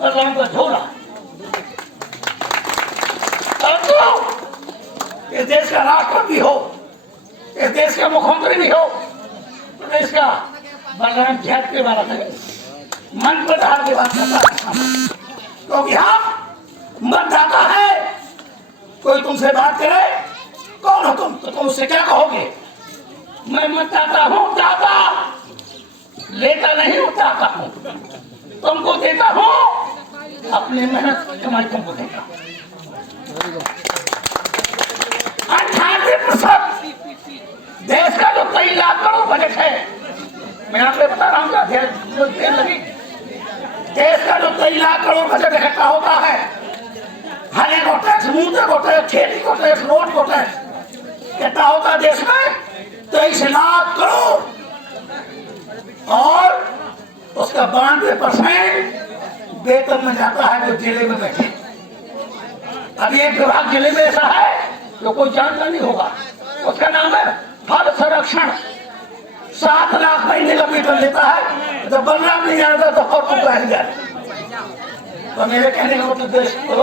कल्याण का झोला। तो इस देश का राष्ट्रपति हो, इस देश का मुख्यमंत्री भी हो, प्रदेश का बलराम ध्यान के बारे में मन पर धार के बात करता है, क्योंकि हम मतदाता है। कोई तुमसे बात करे, कौन हो तुम, तो तुम उससे क्या कहोगे? मैं मतदाता हूँ, दाता लेता नहीं हूँ, दाता हूँ, तुमको देता हूँ, अपनी मेहनत कमाई तुमको देता। 98% देश का जो 23 लाख करोड़ बजट है, मैं आपको बता रहा हूँ, देर लगी, देश का जो 23 लाख करोड़ बजट इकट्ठा होता है, हर एक को टैक्स, मुद्दे को टैक्स, खेती को टैक्स, रोड को टैक्स, कितना होता है देश में? 23 लाख करोड़। और उसका 92% वेतन में जाता है जो जिले में बैठे। अभी एक विभाग जिले में ऐसा है जो कोई जानता नहीं होगा, उसका नाम है फल संरक्षण। 7 लाख महीने का वेतन लेता है। जब बलराम नहीं जानता तो और कुछ रह जाए। तो मेरे कहने का मतलब देश को,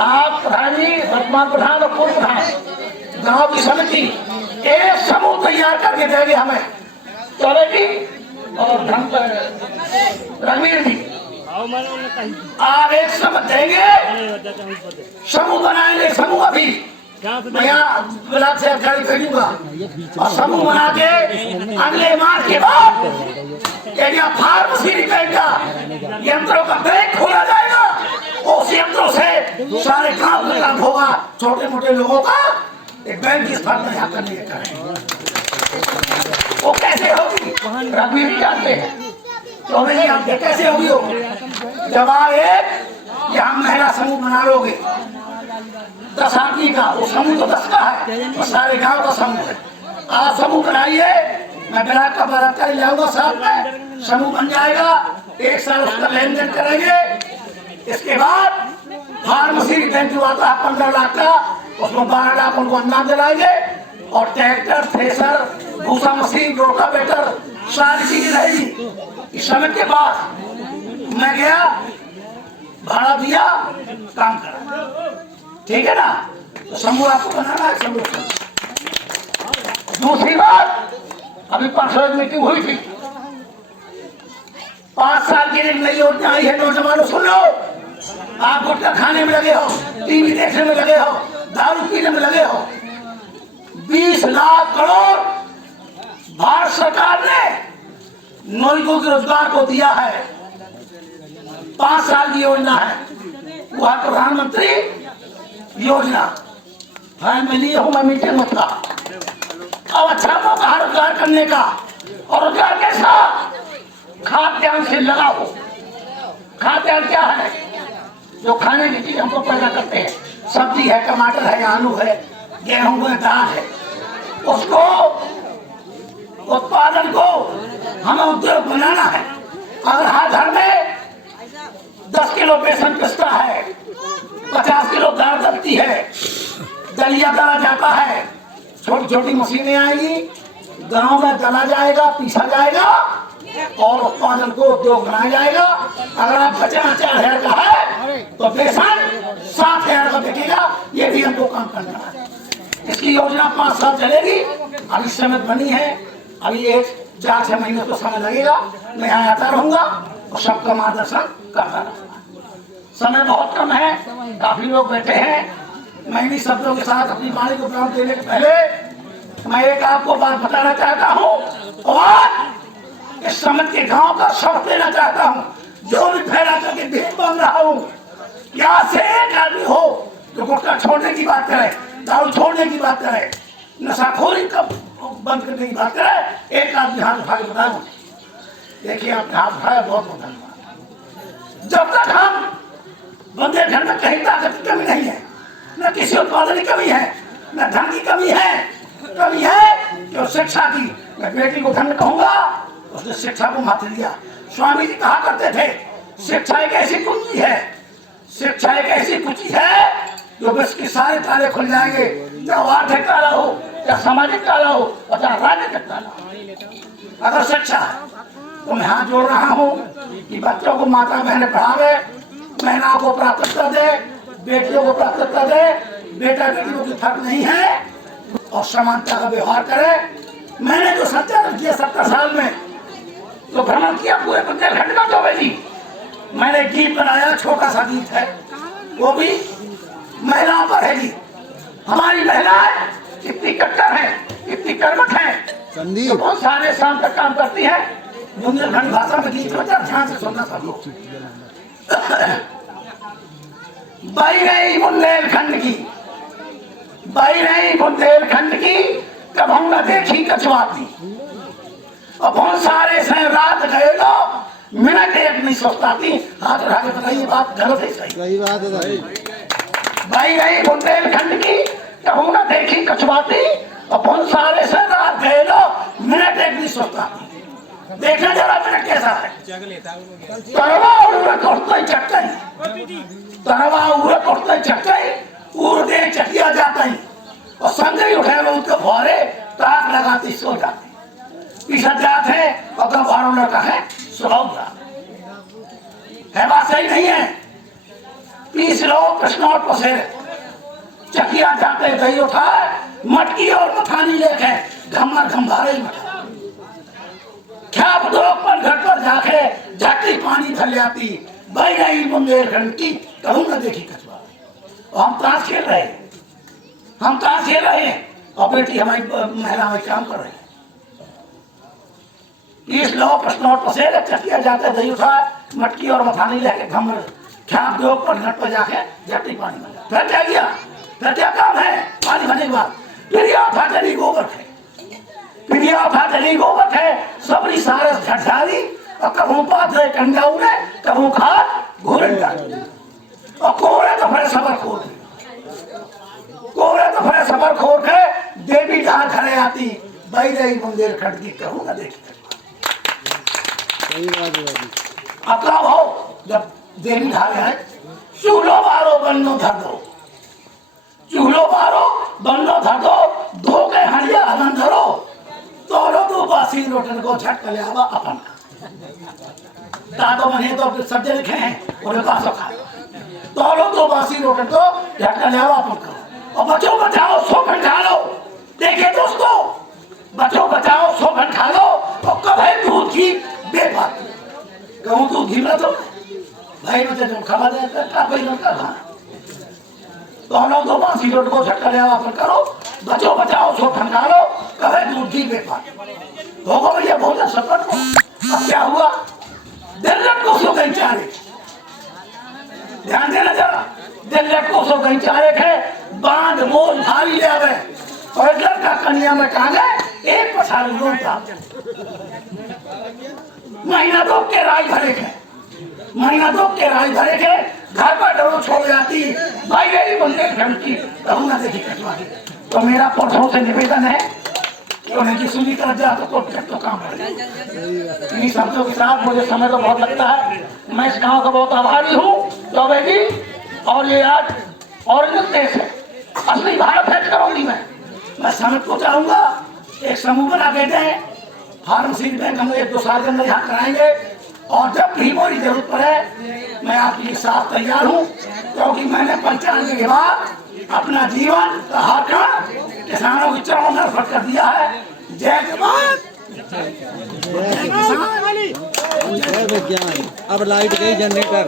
आप प्रधान जी, वर्तमान प्रधान और पूर्व प्रधान, गांव की समिति एक समूह तैयार करके देंगे हमें, चलेगी। और रघुवीर जी आप एक समझ देंगे, समूह बनाएंगे। समूह अभी मैं यहाँ ब्लॉक से गाड़ी भेजूंगा और समूह बना के अगले माह के बाद एरिया फार्मेसी रिपेयर का यंत्रों का बैंक खोला जाएगा। उस यंत्रों से सारे काम का काम होगा। छोटे मोटे लोगों का एक बैंक की स्थापना यहाँ करने का है। वो कैसे होगी रघुवीर जानते हैं, तो नहीं जानते कैसे होगी वो। जब आप एक यहाँ महिला समूह बना लोगे 10 आदमी का, वो समूह तो 10 का है और सारे गांव का समूह है। आप समूह बनाइए, मैं ब्लॉक का बलात्कार ले आऊंगा साथ में, समूह बन जाएगा। 1 साल उसका लेन देन करेंगे। इसके बाद फार्मेसी बैंक जो आता है 15 लाख का, उसमें 12 लाख उनको अनुदान दिलाएंगे और ट्रैक्टर, थ्रेसर, भूसा मशीन, रोटावेटर सारी चीजें रहेगी। इस समय के बाद मैं गया, भाड़ा दिया, काम करा, ठीक है ना। तो समूह आपको बनाना है, समूह। दूसरी बात, अभी परसों मीटिंग हुई थी, 5 साल के लिए नई योजना आई है। नौजवानों सुन लो, आप गुटखा खाने में लगे हो, टीवी देखने में लगे हो, दारू पीने में लगे हो। 20 लाख करोड़ भारत सरकार ने नौजवानों के रोजगार को दिया है। 5 साल की योजना है, वह प्रधानमंत्री योजना फैमिली हूं मैं, मीटिंग मत का। अब अच्छा मौका रोजगार करने का, और रोजगार कैसा? खाद्यान्न से लगा हो। खाद्यान्न क्या है? जो खाने की चीज हमको पैदा करते हैं, सब्जी है, टमाटर है, आलू है, गेहूं है, दाल है, उसको उत्पादन को हमें उद्योग बनाना है। अगर हर घर में 10 किलो बेसन पिसता है, 50 किलो दाल डलती है, दलिया दला जाता है, छोटी छोटी मशीनें आएगी, गांव में दला जाएगा, पीसा जाएगा और उत्पादन को उद्योग बनाया जाएगा। अगर आप 50,000 का है तो बेसन 7,000 का बिकेगा। ये भी हमको काम करना है। इसकी योजना 5 साल चलेगी। अभी समय बनी है, अभी 4-6 महीने तो समय लगेगा। मैं यहाँ आता रहूंगा और सबका मार्गदर्शन करता रहूंगा। समय बहुत कम है, काफी लोग बैठे हैं। मैं इन्हीं शब्दों के साथ अपनी वाणी को प्रारंभ देने के पहले मैं एक आपको बात बताना चाहता हूँ और इस समझ के गांव का शब्द देना चाहता हूँ। जो भी फैला करके भीख बन रहा हूँ, यहाँ से एक आदमी हो जो गुटखा छोड़ने की बात करे, दारू छोड़ने की बात करे, नशाखोरी का बंद करने की बात करे, एक आदमी हाथ उठा के बताओ। देखिए आपने हाथ उठाया, बहुत बहुत धन्यवाद। जब तक हम बंदे घर में कहीं ताकत की कमी नहीं है, न किसी उत्पादन की कमी है, न धन की कमी है, कमी है जो शिक्षा की। मैं बेटी को धन कहूंगा, उसने शिक्षा को महत्व दिया। स्वामी जी कहा करते थे, शिक्षा एक ऐसी कुंजी है, शिक्षा एक ऐसी कुंजी है जो विश्व के सारे ताले खुल जाएंगे। चाहे आर्थिक ताला हो, चाहे सामाजिक ताला हो, और चाहे राजनीतिक ताला हो। अगर शिक्षा है तो मैं हाथ जोड़ रहा हूँ कि बच्चों को माता बहन पढ़ावे, महिलाओं को प्राथमिकता दे, बेटियों को प्राथमिकता दे, बेटा बेटी को फर्क नहीं है और समानता का व्यवहार करे। मैंने जो संचालन किया 70 साल में, तो भ्रमण किया पूरे बुंदेलखंड का चौबे जी, मैंने गीत बनाया, छोटा सा गीत है, वो भी महिलाओं पर है जी। हमारी महिलाएं कितनी कट्टर है, कितनी कर्मठ है, तो बहुत सारे शाम तक काम करती है। बुंदेलखंड भाषा में गीत होता है, ध्यान से सुनना सब लोग। बाई रही बुंदेलखंड की, बाई रही बुंदेलखंड की, कब हम न देखी कछुआती। और बहुत सारे से रात गए लोग, मिनट एक नहीं सोचताती। हाथ उठा के बताइए बात गलत है सही बात है। बाई रही बुंदेलखंड की, कब हम न देखी कछुआती। और बहुत सारे से रात गए लोग, मिनट एक नहीं सोचताती। देखना जरा मिनट कैसा है। तरवा उड़े कोटते चटकई, तरवा उड़े कोटते चटकई, उड़े चटिया जाता ही और संगई उठे वो उसके भोरे ताक लगाती सो जाती। पीछे जाते और कब 12 लड़का है सुलभ है, बात सही नहीं है। पीस लो कृष्णौट पसेरे, चकिया जाते दही उठाए, मटकी और मथानी लेके घमर घंभारे ही मठा। ख्याप दो पर घर पर जाके झटकी पानी थल जाती। बह गई बुंदेलखंड की, कहूँ न देखी कछुआ। हम ताश खेल रहे हैं, हम ताश खेल रहे हैं और बेटी हमारी महिला हमारी काम कर रही है। इस लो प्रश्नोट पसेरे, चकिया जाते दही उठाए, मटकी और मथानी लेके घमर ख्याप दो पर घर पर जाके झटकी पानी भर। फिर क्या किया, फिर क्या काम है पानी भरने के बाद? फिर था चली गोबर है, फिर था चली गोबर है, सबरी सारे झटझारी और कभू पात रहे कंडाऊ ने, कभू खाद घोरे डाली। और कोरे तो फिर सबर खोर, कोरे तो फिर सबर खोर के देवी डाल खड़े आती। बही रही बुंदेलखंड की, कहूँ ना देखी। अपना भाव जब देवी ढाल है, चूल्हो बारो बन्नो धर दो, चूल्हो बारो बन्नो धर दो, धो के हड़िया हवन धरो, तोलो तो बासी रोटन को झट कर आवा अपन। दादो मने तो शब्द लिखे हैं और पास खा, तोलो तो बासी रोटन को झट कर आवा अपन करो। और बचो बचाओ 100 घंटे खा लो। देखिए दोस्तों, बचो बचाओ 100 घंटे खा लो। और कब है दूध की बेबात, कहूँ दूध घी ना तो भाई मुझे जो खा दे का भाई ना खाना। तो हम लोग 2 बासी रोट को झट कर आवा अपन करो, बचो बचाओ 100 घंटे खा लो, कब है दूध की बेबात। होगा भैया बहुत सफर को। अब क्या हुआ, दिल्लट को सो गई चारे, ध्यान देना जरा, दिल्लट को सो गई चारे के बांध मोल भारी ले आवे और एक लड़का कन्या में टांगे, एक पछाड़ी रोता। महीना 2 के राय भरे के, महीना 2 के राय भरे के घर पर डरो छोड़ जाती। भाई गई बुंदेलखंड की, कहूँ ना देखी कछुआ की। तो मेरा पुरुषों से निवेदन है कि उन्हें की सुनी तरफ जा तो काम है। इन्हीं शब्दों के साथ मुझे समय तो बहुत लगता है, मैं इस गांव का बहुत आभारी हूँ चौबे जी। और ये आज ऑरिजिनल देश है, असली भारत है करौली में। मैं समिट को चाहूंगा एक समूह बना के दें, फार्मेसी बैंक हम 1-2 साल के अंदर यहाँ कराएंगे। और जब भी कोई जरूरत पड़े मैं आपके साथ तैयार हूँ, क्योंकि मैंने 95 के बाद अपना जीवन का किसानों के चरणों में अर्पण कर दिया है। जय जवान, जय विज्ञान। अब लाइट गई जनरेटर।